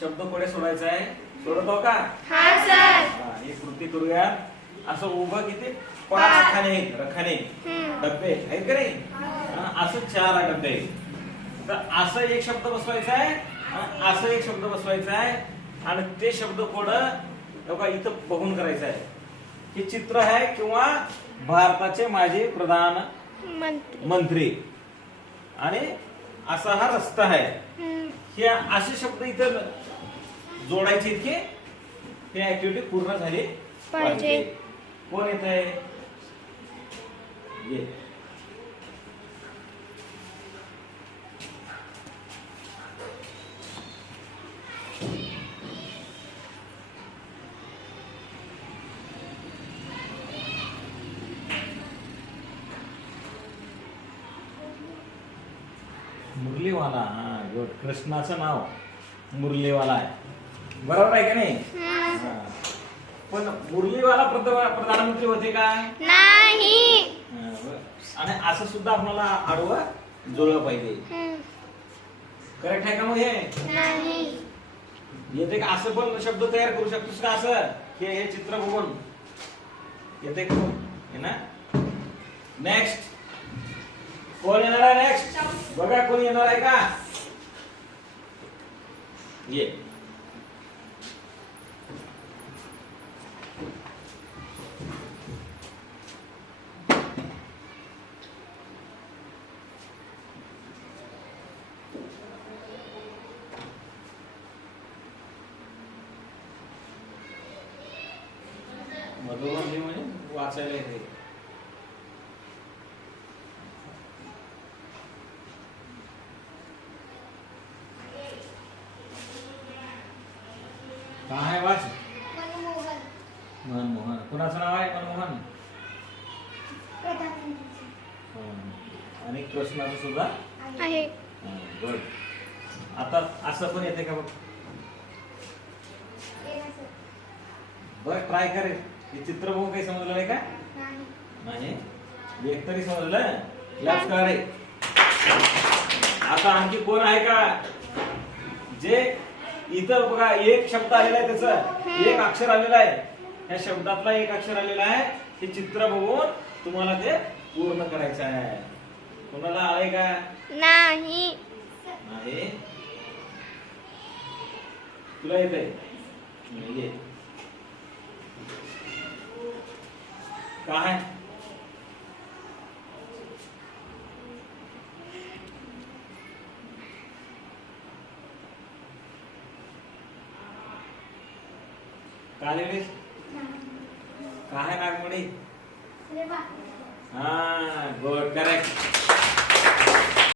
शब्द कोडे सोडायचा आहे. सोडवतो का? हा सर. कृती करूया असं उभं किती? पाच खाने आहेत रखाने. डब्बे आहेत का नाही? हा, असं चार डब्बे. आहेत. तर असं एक शब्द बसवायचा आहे असं एक शब्द बसवायचा आहे आणि ते शब्द कोड बघा इथं बघून करायचं आहे. हे चित्र आहे किंवा भारताचे माजी प्रधान मंत्री. मंत्री. आणि असा हा रस्ता आहे. हे असे शब्द इथं जोडायचे आहेत की ही ऍक्टिव्हिटी पूर्ण झाली पाहिजे. कोण येत आहे? ये. मुरलीवाला. हा गुड. कृष्णाचं नाव मुरलीवाला आहे. बरोबर आहे का नाही. हा. पण मुरलीवाला प्रध- प्रधानमंत्री होते का? नाही. हा, बरं. आणि असं सुद्धा आपल्याला आडवं जुळलं पाहिजे. करेक्ट आहे का मग हे? नाही. येते का? असं पण शब्द तयार करू शकतोस का असं? हे हे चित्र बघून. येते का? हे ना? नेक्स्ट कोण येणार आहे नेक्स्ट बघा कोण येणार आहे का? ये। मधोमध हे म्हणजे वाचायला येते. काय आहे वाच? मनमोहन. कुणाचं नाव आहे मनमोहन. आणि कृष्णाचं सुद्धा? आहे. गुड आता असं पण येते का बघ? बघ ट्राय करे. हे चित्र बघून काही समजलं नाही का? नाही. एक तरी समजलं याच का रे आता आणखी कोण आहे का? जे इतर बघा एक शब्द आलेला आहे त्याच. एक अक्षर आलेलं आहे. त्या शब्दातला एक अक्षर आलेला आहे. हे चित्र बघून तुम्हाला ते पूर्ण करायचं आहे. कोणाला आहे का? नाही. नाही? तुला येत आहे ये काय? काय लिहिलीस काय नागमणी हा गुड करेक्ट